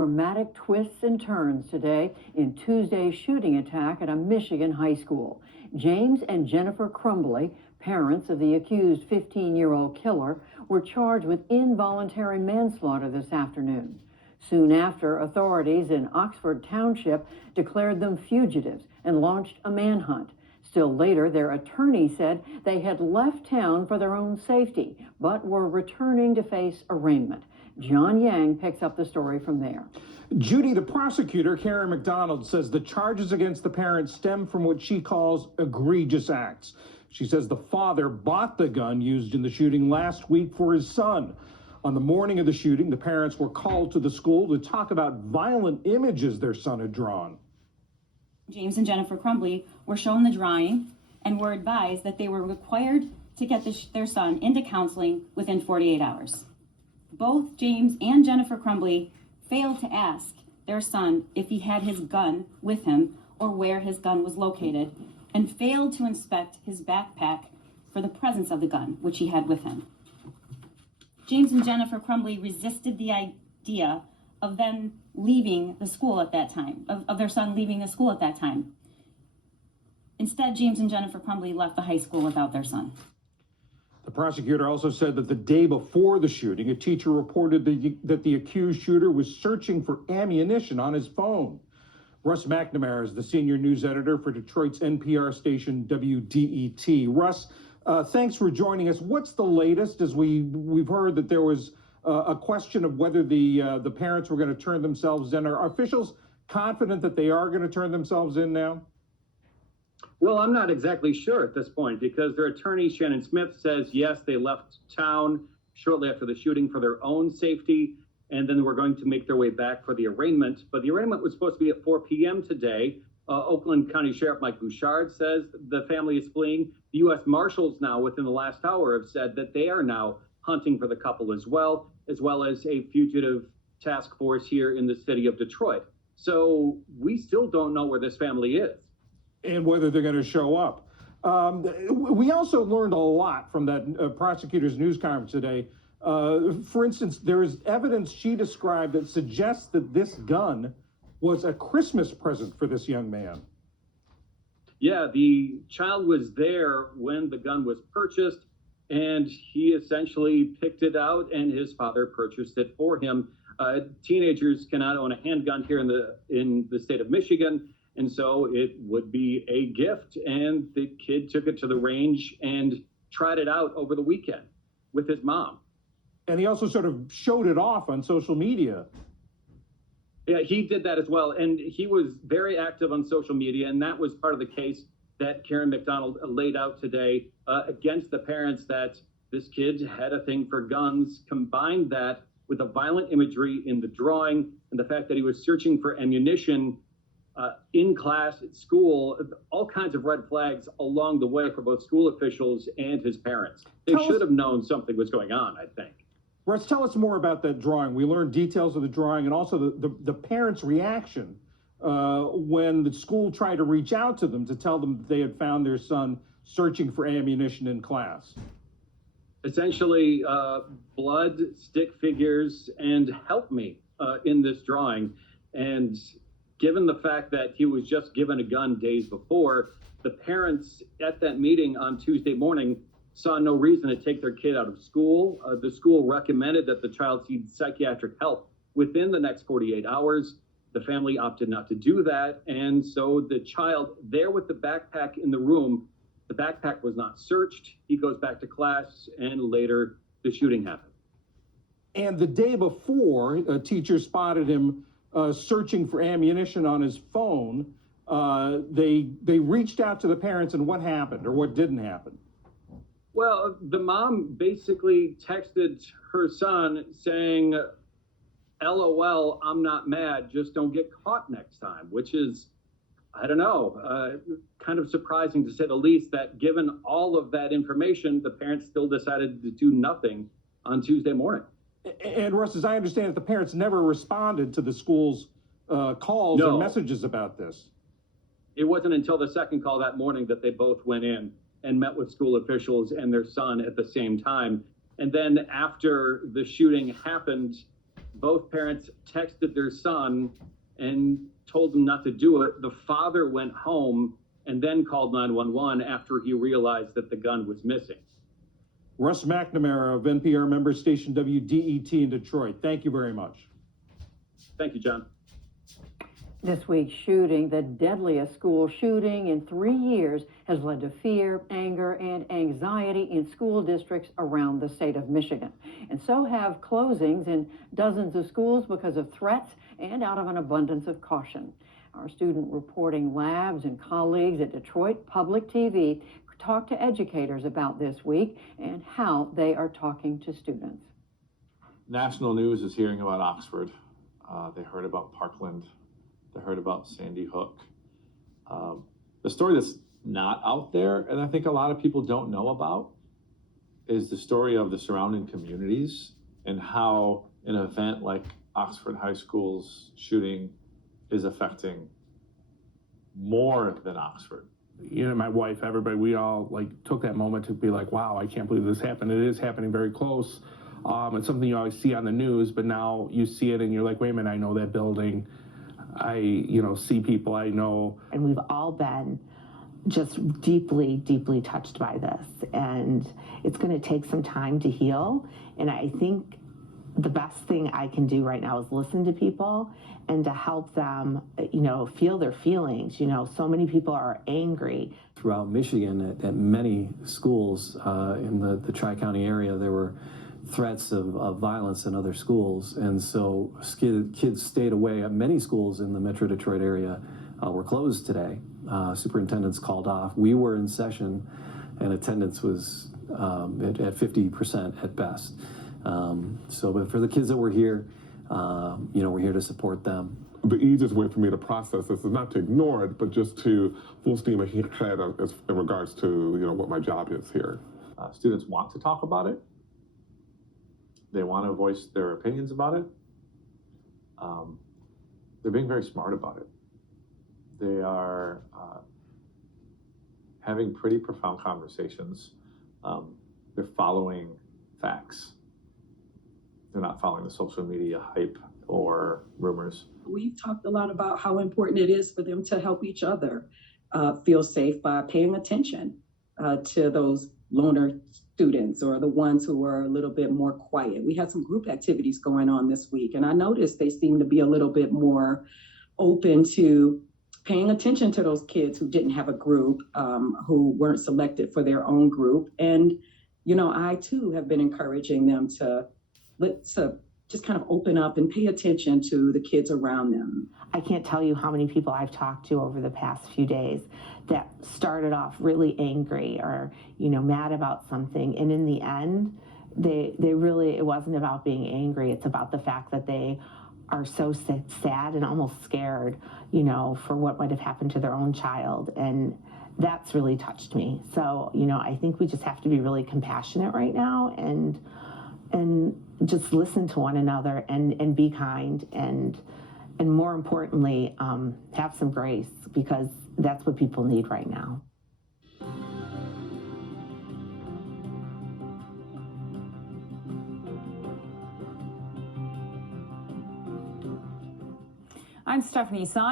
Dramatic twists and turns today in Tuesday's shooting attack at a Michigan high school. James and Jennifer Crumbly, parents of the accused 15-year-old killer, were charged with involuntary manslaughter this afternoon. Soon after, authorities in Oxford Township declared them fugitives and launched a manhunt. Still later, their attorney said they had left town for their own safety, but were returning to face arraignment. John Yang picks up the story from there. Judy, the prosecutor, Karen McDonald, says the charges against the parents stem from what she calls egregious acts. She says the father bought the gun used in the shooting last week for his son. On the morning of the shooting, the parents were called to the school to talk about violent images their son had drawn. James and Jennifer Crumbly were shown the drawing and were advised that they were required to get their son into counseling within 48 hours. Both James and Jennifer Crumbly failed to ask their son if he had his gun with him or where his gun was located, and failed to inspect his backpack for the presence of the gun, which he had with him. James and Jennifer Crumbly resisted the idea of them leaving the school at that time, of their son leaving the school at that time. Instead, James and Jennifer Crumbly left the high school without their son. The prosecutor also said that the day before the shooting, a teacher reported that the accused shooter was searching for ammunition on his phone. Russ McNamara is the senior news editor for Detroit's NPR station WDET. Russ, thanks for joining us. What's the latest? As we've heard that there was a question of whether the parents were going to turn themselves in. Are officials confident that they are going to turn themselves in now? Well, I'm not exactly sure at this point because their attorney, Shannon Smith, says, yes, they left town shortly after the shooting for their own safety, and then we're going to make their way back for the arraignment. But the arraignment was supposed to be at 4 p.m. today. Oakland County Sheriff Mike Bouchard says the family is fleeing. The U.S. Marshals now, within the last hour, have said that they are now hunting for the couple as well as a fugitive task force here in the city of Detroit. So we still don't know where this family is. And whether they're going to show up. We also learned a lot from that prosecutor's news conference today. For instance, there is evidence she described that suggests that this gun was a Christmas present for this young man. Yeah, the child was there when the gun was purchased, and he essentially picked it out, and his father purchased it for him. Teenagers cannot own a handgun here in the state of Michigan. And so it would be a gift, and the kid took it to the range and tried it out over the weekend with his mom. And he also sort of showed it off on social media. Yeah, he did that as well. And he was very active on social media, and that was part of the case that Karen McDonald laid out today against the parents, that this kid had a thing for guns. Combined that with the violent imagery in the drawing and the fact that he was searching for ammunition in class, at school, all kinds of red flags along the way for both school officials and his parents. They should have known something was going on, I think. Russ, tell us more about that drawing. We learned details of the drawing and also the parents' reaction when the school tried to reach out to them to tell them that they had found their son searching for ammunition in class. Essentially, blood, stick figures, and help me in this drawing. And given the fact that he was just given a gun days before, the parents at that meeting on Tuesday morning saw no reason to take their kid out of school. The school recommended that the child seek psychiatric help within the next 48 hours. The family opted not to do that. And so the child there with the backpack in the room, the backpack was not searched. He goes back to class, and later the shooting happened. And the day before, a teacher spotted him searching for ammunition on his phone. They reached out to the parents, and what happened or what didn't happen? Well, the mom basically texted her son saying, LOL, I'm not mad, just don't get caught next time, which is, I don't know, kind of surprising to say the least, that given all of that information, the parents still decided to do nothing on Tuesday morning. And Russ, as I understand it, the parents never responded to the school's calls or messages about this. It wasn't until the second call that morning that they both went in and met with school officials and their son at the same time. And then after the shooting happened, both parents texted their son and told him not to do it. The father went home and then called 911 after he realized that the gun was missing. Russ McNamara of NPR member station WDET in Detroit. Thank you very much. Thank you, John. This week's shooting, the deadliest school shooting in 3 years, has led to fear, anger, and anxiety in school districts around the state of Michigan. And so have closings in dozens of schools because of threats and out of an abundance of caution. Our student reporting labs and colleagues at Detroit Public TV talked to educators about this week and how they are talking to students. National news is hearing about Oxford. They heard about Parkland. They heard about Sandy Hook. The story that's not out there, and I think a lot of people don't know about, is the story of the surrounding communities and how an event like Oxford High School's shooting is affecting more than Oxford. You know, my wife, everybody, we all took that moment to be like, wow, I can't believe this happened. It is happening very close. It's something you always see on the news, but now you see it and you're like, wait a minute, I know that building. I see people I know. And we've all been just deeply, deeply touched by this. And it's going to take some time to heal. And I think the best thing I can do right now is listen to people and to help them, feel their feelings. So many people are angry. Throughout Michigan, at many schools in the Tri-County area, there were threats of violence in other schools, and so kids stayed away. Many schools in the Metro Detroit area were closed today. Superintendents called off. We were in session, and attendance was at 50% at best. But for the kids that were here, we're here to support them. The easiest way for me to process this is not to ignore it, but just to full steam ahead in regards to what my job is here. Students want to talk about it. They want to voice their opinions about it. They're being very smart about it. They are having pretty profound conversations. They're following facts. They're not following the social media hype or rumors. We've talked a lot about how important it is for them to help each other feel safe by paying attention to those loner students or the ones who are a little bit more quiet. We had some group activities going on this week, and I noticed they seem to be a little bit more open to paying attention to those kids who didn't have a group, who weren't selected for their own group. And, I too have been encouraging them to just kind of open up and pay attention to the kids around them. I can't tell you how many people I've talked to over the past few days that started off really angry or, mad about something. And in the end, it wasn't about being angry. It's about the fact that they are so sad and almost scared, for what might have happened to their own child. And that's really touched me. So, I think we just have to be really compassionate right now and just listen to one another and be kind and more importantly, have some grace, because that's what people need right now. I'm Stephanie Simon.